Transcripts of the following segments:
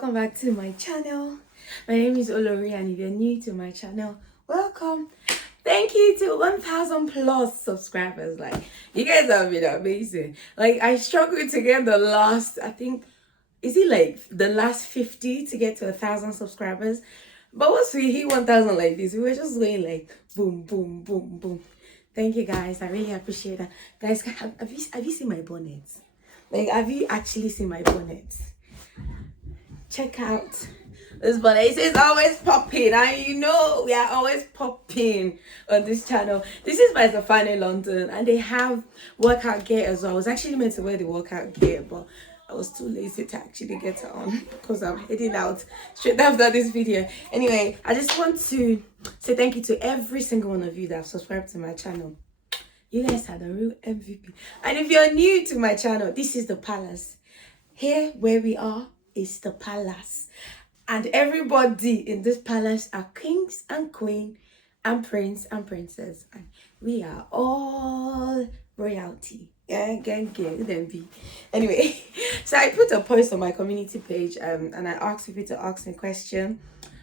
welcome back to my channel. My name is Olori, and if you're new to my channel, welcome. Thank you to 1,000 plus subscribers. Like, you guys have been amazing. Like, I struggled to get the last, I think, is it like the last 50 to get to 1,000 subscribers? But once we hit 1,000 like this, we were just going like boom, boom, boom, boom. Thank you guys. I really appreciate that. Guys, have you seen my bonnet? Like, have you actually seen my bonnet? Check out this bonnet. It says always popping, and you know we are always popping on this channel. This is by Zafane London, and they have workout gear as well. I was actually meant to wear the workout gear, but I was too lazy to actually get it on because I'm heading out straight after this video. Anyway, I just want to say thank you to every single one of you that have subscribed to my channel. You guys are the real MVP. And if you're new to my channel, this is the palace. Here where we are is the palace. And everybody in this palace are kings and queen and prince and princess. And we are all royalty. Yeah, gang. Anyway, so I put a post on my community page and I asked people to ask me a question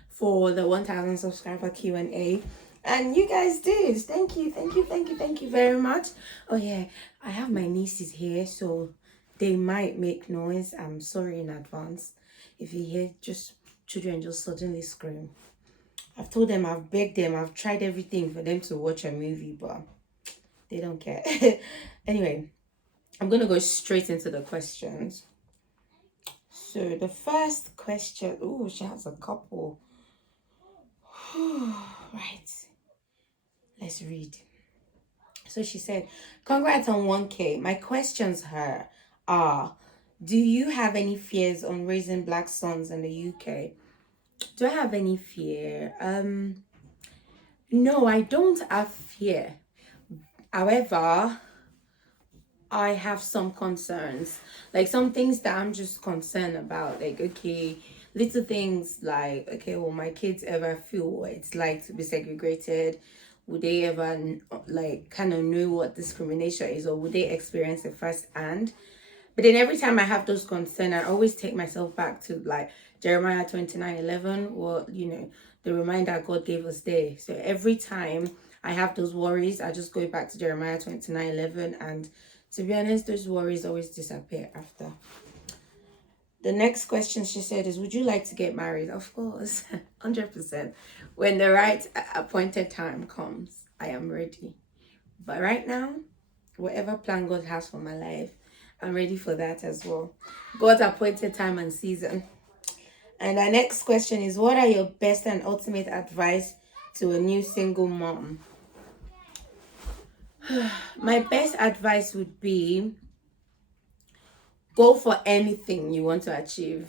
for the 1,000 subscriber Q&A. And you guys did. Thank you very much. Oh yeah, I have my nieces here, so they might make noise. I'm sorry in advance if you hear just children just suddenly scream. I've told them, I've begged them, I've tried everything for them to watch a movie, but they don't care. Anyway, I'm gonna go straight into the questions. So the first question, oh, she has a couple. Right. Let's read. So she said, congrats on 1K. My questions her are, do you have any fears on raising black sons in the UK? Do I have any fear? No, I don't have fear. However, I have some concerns. Like some things that I'm just concerned about. Like, okay, little things like, okay, will my kids ever feel what it's like to be segregated? Would they ever like kind of know what discrimination is, or would they experience it firsthand? But then every time I have those concerns, I always take myself back to like Jeremiah 29:11, or the reminder God gave us there. So every time I have those worries, I just go back to Jeremiah 29:11, and to be honest, those worries always disappear after. The next question she said is, would you like to get married? Of course, 100%. When the right appointed time comes, I am ready. But right now, whatever plan God has for my life, I'm ready for that as well. God's appointed time and season. And our next question is, what are your best and ultimate advice to a new single mom? My best advice would be, go for anything you want to achieve.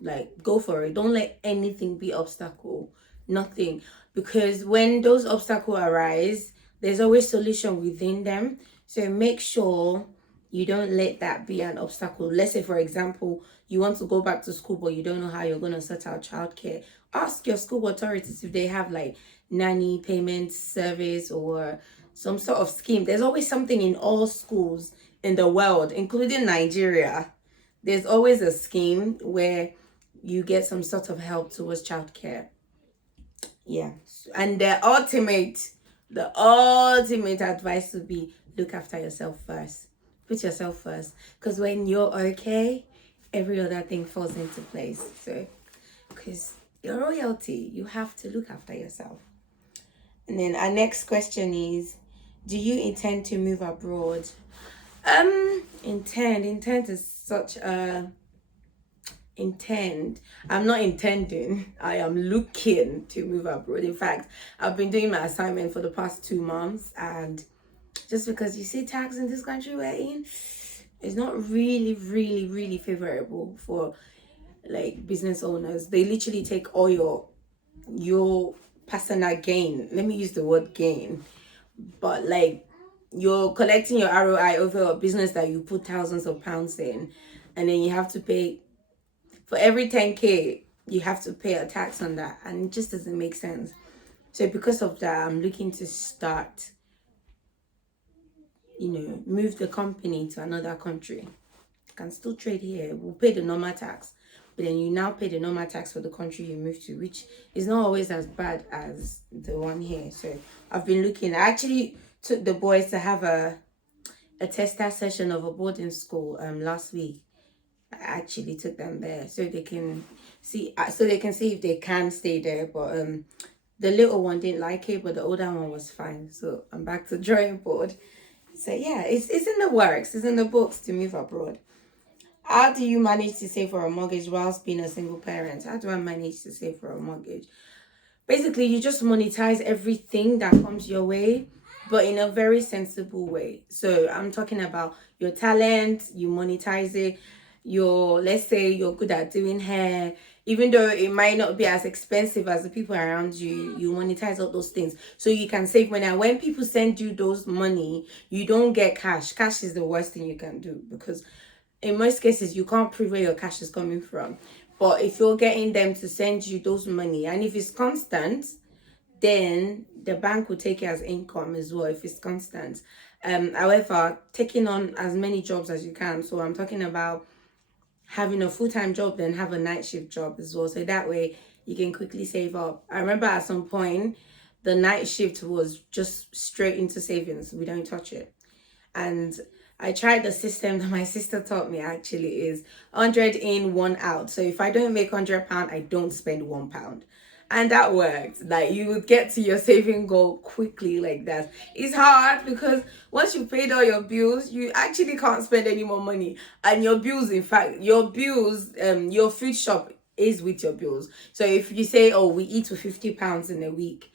Like, go for it. Don't let anything be obstacle. Nothing. Because when those obstacles arise, there's always solution within them. So make sure you don't let that be an obstacle. Let's say, for example, you want to go back to school, but you don't know how you're going to sort out childcare. Ask your school authorities if they have like nanny payment service or some sort of scheme. There's always something in all schools in the world, including Nigeria. There's always a scheme where you get some sort of help towards childcare. Yeah. And the ultimate advice would be, look after yourself first. Put yourself first. Because when you're okay, every other thing falls into place. So, because you're royalty, you have to look after yourself. And then our next question is, do you intend to move abroad? Intent is such a intend. I'm not intending. I am looking to move abroad. In fact, I've been doing my assignment for the past 2 months, and just because you see tax in this country we're in, it's not really favorable for like business owners. They literally take all your personal gain. Let me use the word gain, but like, you're collecting your ROI over a business that you put thousands of pounds in, and then you have to pay for every 10K, you have to pay a tax on that, and it just doesn't make sense. So because of that, I'm looking to start, move the company to another country. Can still trade here. We'll pay the normal tax, but then you now pay the normal tax for the country you moved to, which is not always as bad as the one here. So I've been looking. I actually took the boys to have a tester session of a boarding school last week. I actually took them there so they can see if they can stay there. But the little one didn't like it, but the older one was fine. So I'm back to drawing board. So yeah, it's in the works. It's in the books to move abroad. How do you manage to save for a mortgage whilst being a single parent? How do I manage to save for a mortgage? Basically, you just monetize everything that comes your way, but in a very sensible way. So I'm talking about your talent, you monetize it. Let's say you're good at doing hair, even though it might not be as expensive as the people around you, you monetize all those things so you can save money. And when people send you those money, you don't get cash. Cash is the worst thing you can do, because in most cases you can't prove where your cash is coming from. But if you're getting them to send you those money, and if it's constant, then the bank will take it as income as well if it's constant. However, taking on as many jobs as you can. So I'm talking about having a full-time job, then have a night shift job as well. So that way you can quickly save up. I remember at some point the night shift was just straight into savings. We don't touch it. And I tried the system that my sister taught me, actually, is 100 in, 1 out. So if I don't make £100, I don't spend £1. And that worked. Like, you would get to your saving goal quickly like that. It's hard because once you've paid all your bills, you actually can't spend any more money. And your bills, in fact, your food shop is with your bills. So if you say, oh, we eat for £50 in a week,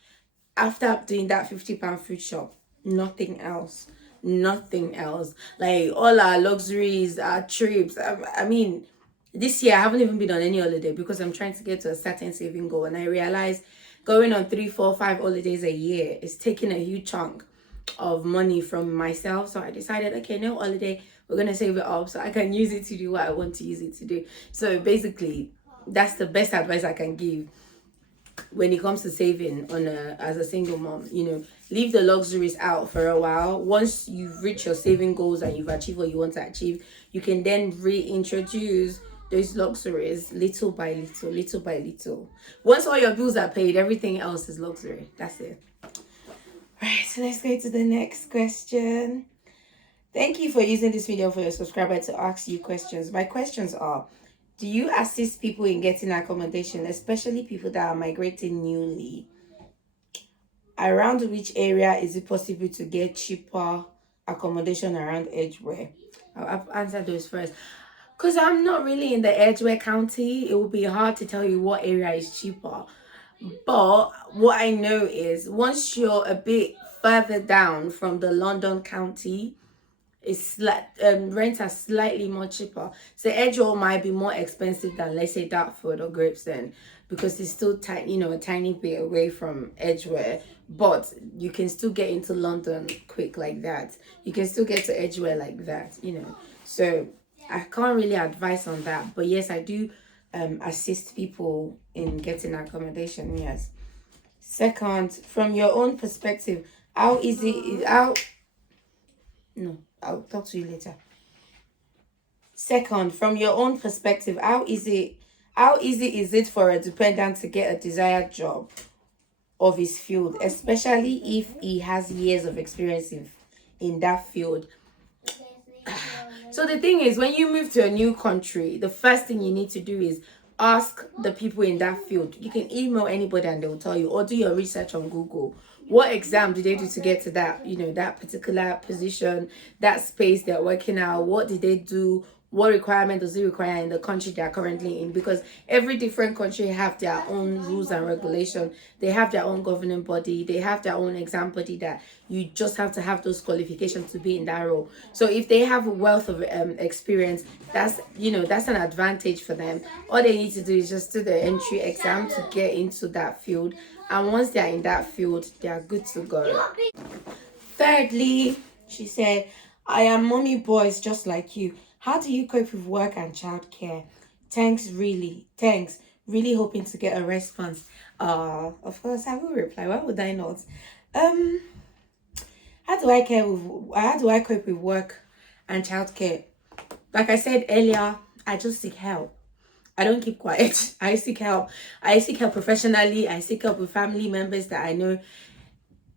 after doing that £50 food shop, nothing else. Like, all our luxuries, our trips. I mean, this year I haven't even been on any holiday because I'm trying to get to a certain saving goal, and I realized going on 3, 4, 5 holidays a year is taking a huge chunk of money from myself. So I decided, okay, no holiday, we're gonna save it up so I can use it to do what I want to use it to do. So basically, that's the best advice I can give when it comes to saving as a single mom. Leave the luxuries out for a while. Once you've reached your saving goals and you've achieved what you want to achieve, you can then reintroduce those luxuries little by little. Once all your bills are paid, everything else is luxury. That's it. Right, so let's go to the next question. Thank you for using this video for your subscriber to ask you questions. My questions are: do you assist people in getting accommodation, especially people that are migrating newly? Around which area is it possible to get cheaper accommodation around Edgware? I'll answer those first. Because I'm not really in the Edgware County, it would be hard to tell you what area is cheaper. But what I know is once you're a bit further down from the London County, rents are slightly more cheaper. So Edgware might be more expensive than, let's say, Dartford or Gravesend, because it's still tiny, a tiny bit away from Edgware. But you can still get into London quick like that. You can still get to Edgware like that, So I can't really advise on that. But yes, I do assist people in getting accommodation. Yes. Second, from your own perspective, how easy is no, I'll talk to you later. Second, from your own perspective, how easy is it for a dependent to get a desired job of his field, especially if he has years of experience in that field? So the thing is, when you move to a new country, the first thing you need to do is ask the people in that field. You can email anybody and they'll tell you, or do your research on Google. What exam did they do to get to that, that particular position, that space they're working out? What did they do? What requirement does it require in the country they're currently in? Because every different country have their own rules and regulation. They have their own governing body. They have their own exam body that you just have to have those qualifications to be in that role. So if they have a wealth of experience, that's an advantage for them. All they need to do is just do the entry exam to get into that field. And once they're in that field, they are good to go. Thirdly, she said, I am mommy boys just like you. How do you cope with work and childcare? Thanks. Really hoping to get a response. Of course I will reply. Why would I not? How do I cope with work and childcare? Like I said earlier, I just seek help. I don't keep quiet. I seek help. I seek help professionally. I seek help with family members that I know.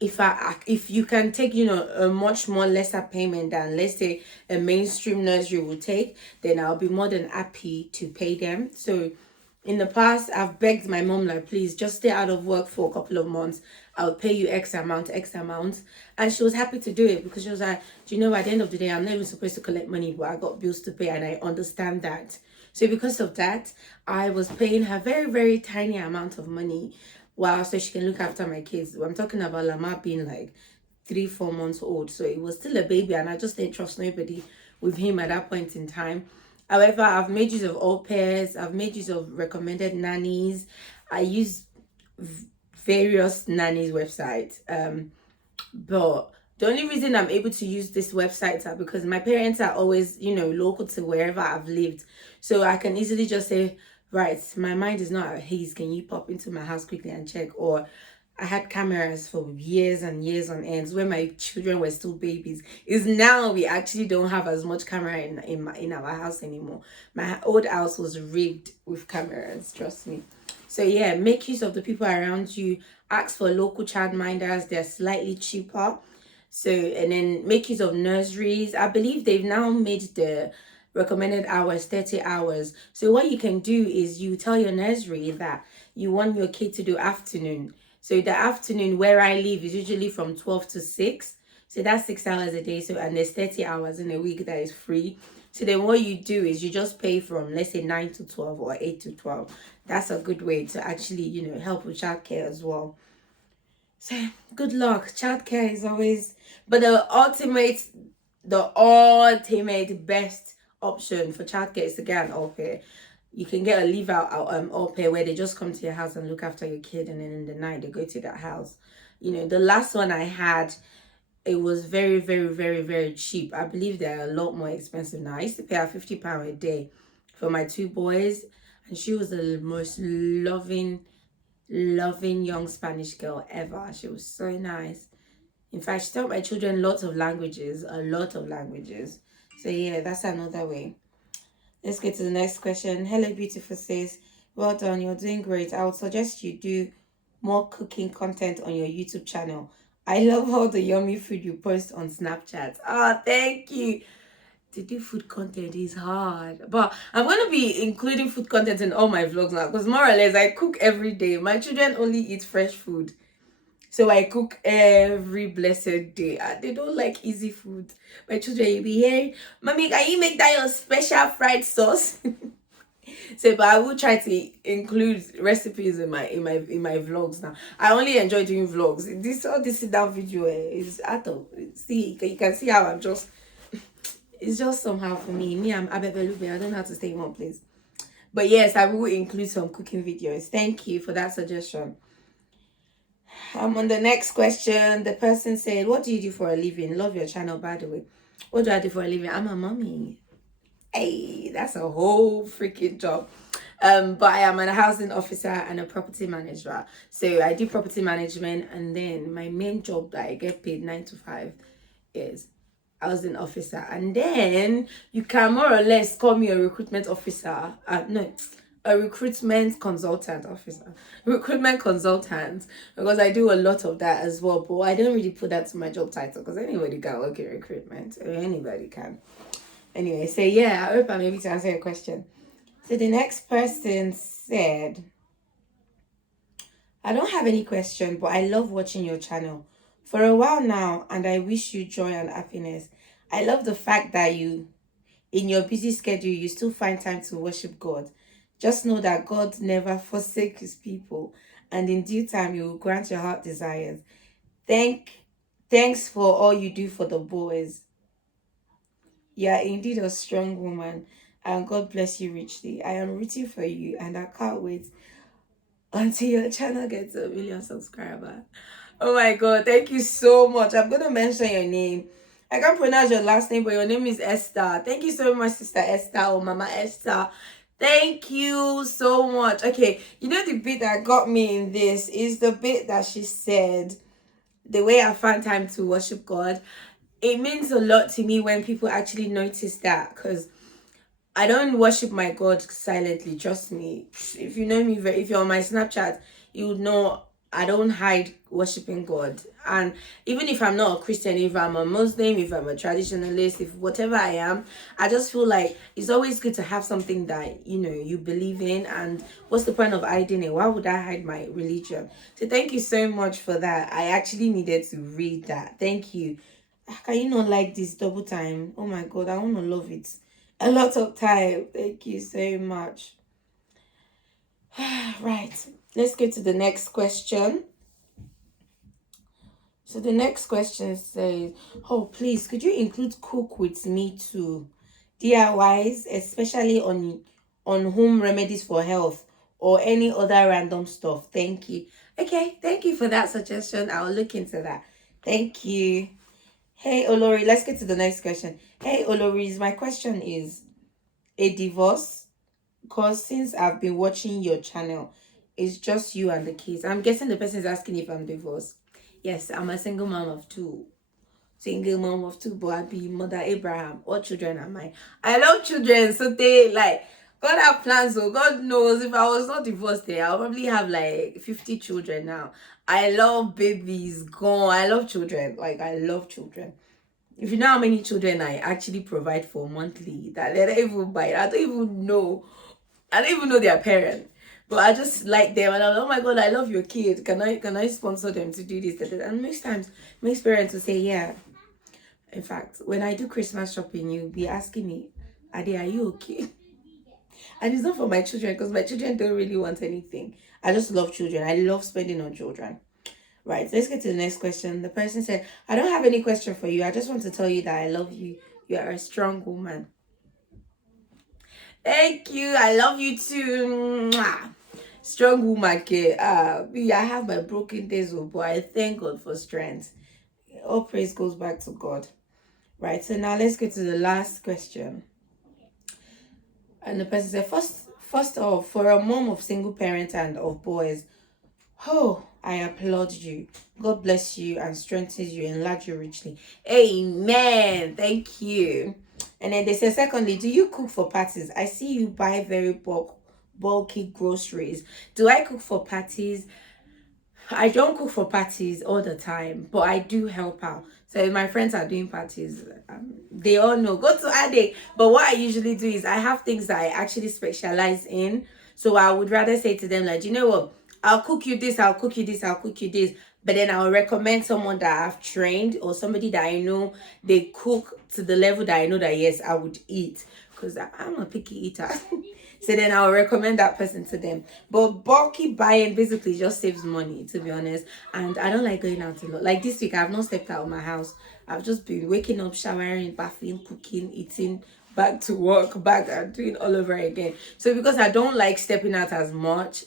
If you can take, a much more lesser payment than, let's say, a mainstream nursery will take, then I'll be more than happy to pay them. So in the past, I've begged my mom, like, please just stay out of work for a couple of months. I'll pay you X amount, X amount. And she was happy to do it, because she was like, do you know, at the end of the day, I'm not even supposed to collect money, but I got bills to pay, and I understand that. So because of that, I was paying her very, very tiny amount of money, while so she can look after my kids. I'm talking about Lamar being like 3-4 months old. So it was still a baby, and I just didn't trust nobody with him at that point in time. However, I've made use of au pairs, I've made use of recommended nannies. I use various nannies websites. But the only reason I'm able to use these websites are because my parents are always, local to wherever I've lived. So I can easily just say, right, my mind is not at haze. Can you pop into my house quickly and check? Or I had cameras for years and years on ends when my children were still babies. Is now we actually don't have as much camera in our house anymore. My old house was rigged with cameras, trust me. So yeah, make use of the people around you. Ask for local childminders. They're slightly cheaper. So, and then make use of nurseries. I believe they've now made the recommended hours 30 hours. So what you can do is you tell your nursery that you want your kid to do afternoon. So the afternoon where I live is usually from 12 to 6. So that's 6 hours a day. So, and there's 30 hours in a week that is free. So then what you do is you just pay from, let's say, 9 to 12 or 8 to 12. That's a good way to actually, help with childcare as well. So good luck. Childcare is always, but the ultimate best option for childcare is to get an au pair. You can get a leave out au pair where they just come to your house and look after your kid, and then in the night they go to that house. The last one I had, it was very, very, very, very cheap. I believe they're a lot more expensive now. I used to pay her £50 a day for my 2 boys, and she was the most loving young Spanish girl ever. She was so nice. In fact, she taught my children a lot of languages. So yeah, that's another way. Let's get to the next question. Hello, beautiful sis. Well done. You're doing great. I would suggest you do more cooking content on your YouTube channel. I love all the yummy food you post on Snapchat. Oh, thank you. To do food content is hard, but I'm going to be including food content in all my vlogs now, because more or less I cook every day. My children only eat fresh food, so I cook every blessed day. They don't like easy food. My children, you be hearing, mommy, can you make that your special fried sauce? So, but I will try to include recipes in my vlogs now. I only enjoy doing vlogs. This sit down video is out of, see, you can see how I'm just, it's just somehow for me. I'm Abebelube. I don't know how to stay in one place. But yes, I will include some cooking videos. Thank you for that suggestion. On the next question, the person said, what do you do for a living? Love your channel, by the way. What do I do for a living? I'm a mommy. Hey, that's a whole freaking job. But I am a housing officer and a property manager. So I do property management, and then my main job that I get paid 9 to 5 is housing officer. And then you can more or less call me a recruitment officer. A recruitment consultant officer. Recruitment consultant, because I do a lot of that as well. But I don't really put that to my job title, because anybody can work in recruitment. Anybody can. Anyway, so yeah, I hope I'm able to answer your question. So the next person said, I don't have any question, but I love watching your channel for a while now, and I wish you joy and happiness. I love the fact that you, in your busy schedule, you still find time to worship God. Just know that God never forsakes his people, and in due time, you will grant your heart desires. Thanks for all you do for the boys. You are indeed a strong woman, and God bless you richly. I am rooting for you, and I can't wait until your channel gets 1 million subscribers. Oh my God, thank you so much. I'm going to mention your name. I can't pronounce your last name, but your name is Esther. Thank you so much, Sister Esther or Mama Esther. Thank you so much. Okay, the bit that got me in this is the bit that she said, the way I find time to worship God. It means a lot to me when people actually notice that, because I don't worship my God silently. Trust me. If you know me, if you're on my Snapchat, you would know I don't hide worshiping God. And even if I'm not a Christian, if I'm a Muslim, if I'm a traditionalist, if whatever I am, I just feel like it's always good to have something that you believe in. And what's the point of hiding it? Why would I hide my religion? So thank you so much for that. I actually needed to read that. Thank you. Can you not like this double time? Oh my God, I want to love it a lot of time. Thank you so much. Right, let's get to the next question. So the next question says, oh, please, could you include cook with me too? DIYs, especially on home remedies for health or any other random stuff. Thank you. Okay, thank you for that suggestion. I'll look into that. Thank you. Hey, Olori, let's get to the next question. Hey, Oloris, my question is a divorce? Because since I've been watching your channel, it's just you and the kids. I'm guessing the person is asking if I'm divorced. Yes, I'm a single mom of two. Single mom of two, but I be Mother Abraham. All children are mine. I love children, so they like God have plans. So God knows if I was not divorced, I'll probably have like 50 children now. I love babies. Gone. I love children. Like I love children. If you know how many children I actually provide for monthly, that they don't even buy. I don't even know. I don't even know their parents. But I just like them and I'm like, oh my God, I love your kid. Can I sponsor them to do this? And most times most parents will say, yeah. In fact, when I do Christmas shopping, you'll be asking me, Ade, are you okay? And it's not for my children because my children don't really want anything. I just love children. I love spending on children. Right, let's get to the next question. The person said, I don't have any question for you. I just want to tell you that I love you. You are a strong woman. Thank you. I love you too. Mwah. Strong woman. Okay. Me, I have my broken days, but I thank God for strength. All praise goes back to God. Right, so now let's get to the last question. And the person said, first off, for a mom of single parents and of boys, oh, I applaud you. God bless you and strengthens you, enlarge you richly. Amen. Thank you. And then they say, secondly, do you cook for parties? I see you buy very bulky groceries. Do I cook for parties? I don't cook for parties all the time, but I do help out. So if my friends are doing parties, they all know, go to Ade. But what I usually do is I have things that I actually specialize in. So I would rather say to them, like, you know what? I'll cook you this, I'll cook you this, I'll cook you this. But then I'll recommend someone that I've trained or somebody that I know they cook to the level that I know that, yes, I would eat. Because I'm a picky eater. So then I'll recommend that person to them. But bulky buying basically just saves money, to be honest. And I don't like going out a lot. Like this week, I've not stepped out of my house. I've just been waking up, showering, bathing, cooking, eating, back to work, back and doing all over again. So because I don't like stepping out as much,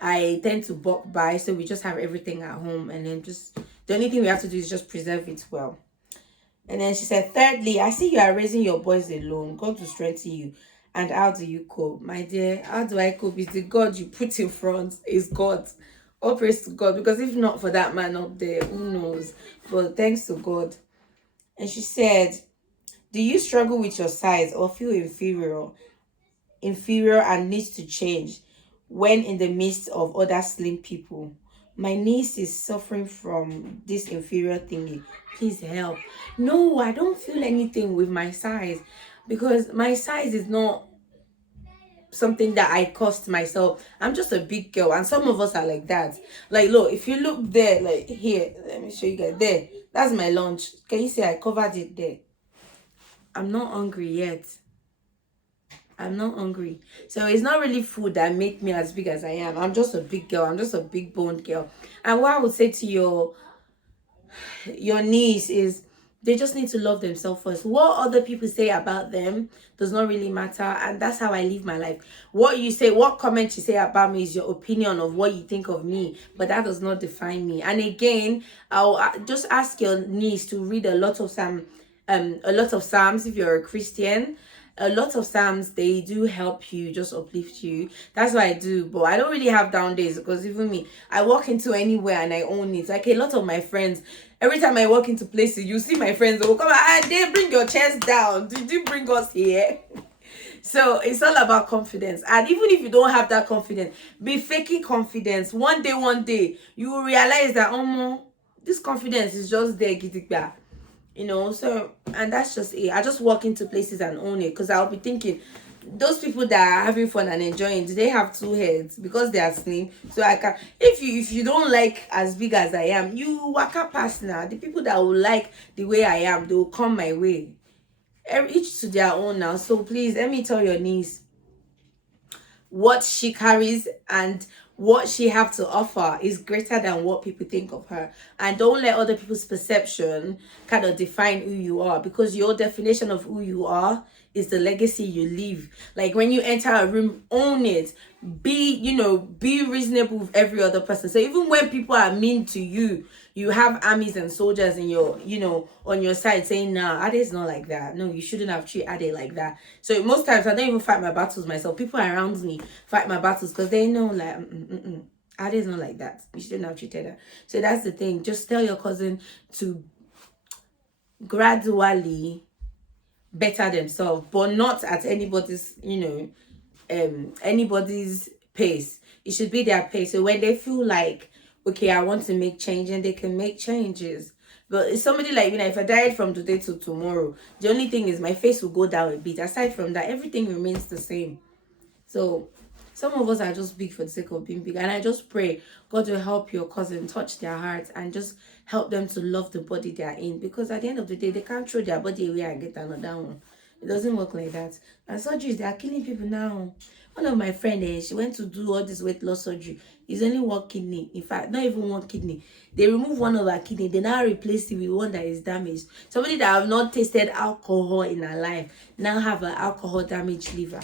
I tend to bulk buy. So we just have everything at home. And then just the only thing we have to do is just preserve it well. And then she said, thirdly, I see you are raising your boys alone. God will strengthen you. And how do you cope? My dear, how do I cope? It's the God you put in front. Is God. All praise to God. Because if not for that man up there, who knows? But thanks to God. And she said, do you struggle with your size or feel inferior and needs to change when in the midst of other slim people? My niece is suffering from this inferior thingy. Please help. No, I don't feel anything with my size because my size is not something that I cost myself. I'm just a big girl, and some of us are like that. Like, look, if you look there, like here, let me show you guys. There, that's my lunch. Can you see I covered it there? I'm not hungry yet. I'm not hungry. So it's not really food that make me as big as I am. I'm just a big girl. I'm just a big boned girl. And what I would say to your niece is they just need to love themselves first. What other people say about them does not really matter. And that's how I live my life. What you say, what comment you say about me is your opinion of what you think of me. But that does not define me. And again, I'll just ask your niece to read a lot of Psalms if you're a Christian. A lot of Psalms, they do help you, just uplift you. That's what I do. But I don't really have down days because even me, I walk into anywhere and I own it. Like a lot of my friends, every time I walk into places, you see my friends, they will come, they bring your chest down. Did you bring us here? So it's all about confidence. And even if you don't have that confidence, be faking confidence. One day, you will realize that, this confidence is just there, gidigba. So, and that's just it. I just walk into places and own it, because I'll be thinking, those people that are having fun and enjoying, do they have two heads because they are slim? So I can, if you don't like as big as I am, you waka past. Now the people that will like the way I am, they will come my way. Each to their own now. So please, let me tell your niece, what she carries and what she have to offer is greater than what people think of her. And don't let other people's perception kind of define who you are, because your definition of who you are is the legacy you leave. Like when you enter a room, own it. Be reasonable with every other person. So even when people are mean to you, you have armies and soldiers in your, on your side saying, nah, Ade's not like that. No, you shouldn't have treated Ade like that. So most times I don't even fight my battles myself. People around me fight my battles because they know, like, Ade's not like that. You shouldn't have treated her. So that's the thing. Just tell your cousin to gradually better themselves, but not at anybody's, anybody's pace. It should be their pace. So when they feel like, okay, I want to make change, and they can make changes. But it's somebody like, if I died from today to tomorrow, the only thing is my face will go down a bit. Aside from that, everything remains the same. So some of us are just big for the sake of being big. And I just pray God will help your cousin touch their hearts and just help them to love the body they are in. Because at the end of the day, they can't throw their body away and get another one. It doesn't work like that. And surgeries, they are killing people now. One of my friends, she went to do all this weight loss surgery. It's only one kidney. In fact, not even one kidney. They remove one of her kidney. They now replace it with one that is damaged. Somebody that have not tasted alcohol in her life now have an alcohol damaged liver.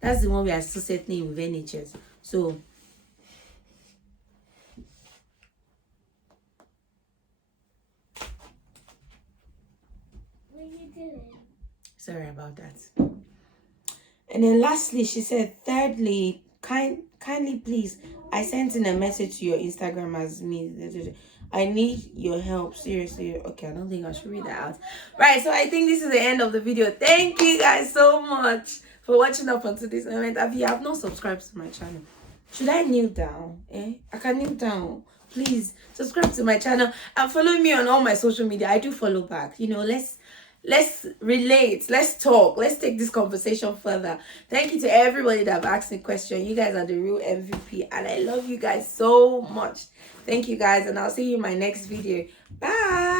That's the one we are associating with NHS. So, what are you doing? Sorry about that. And then lastly, she said, thirdly, kindly please, I sent in a message to your Instagram as me. I need your help. Seriously. Okay, I don't think I should read that out. Right, so I think this is the end of the video. Thank you guys so much for watching up until this moment. If you have not subscribed to my channel, should I kneel down? I can kneel down. Please subscribe to my channel and follow me on all my social media. I do follow back. Let's relate, let's talk, let's take this conversation further. Thank you to everybody that have asked me questions. You guys are the real MVP, and I love you guys so much. Thank you guys, and I'll see you in my next video. Bye.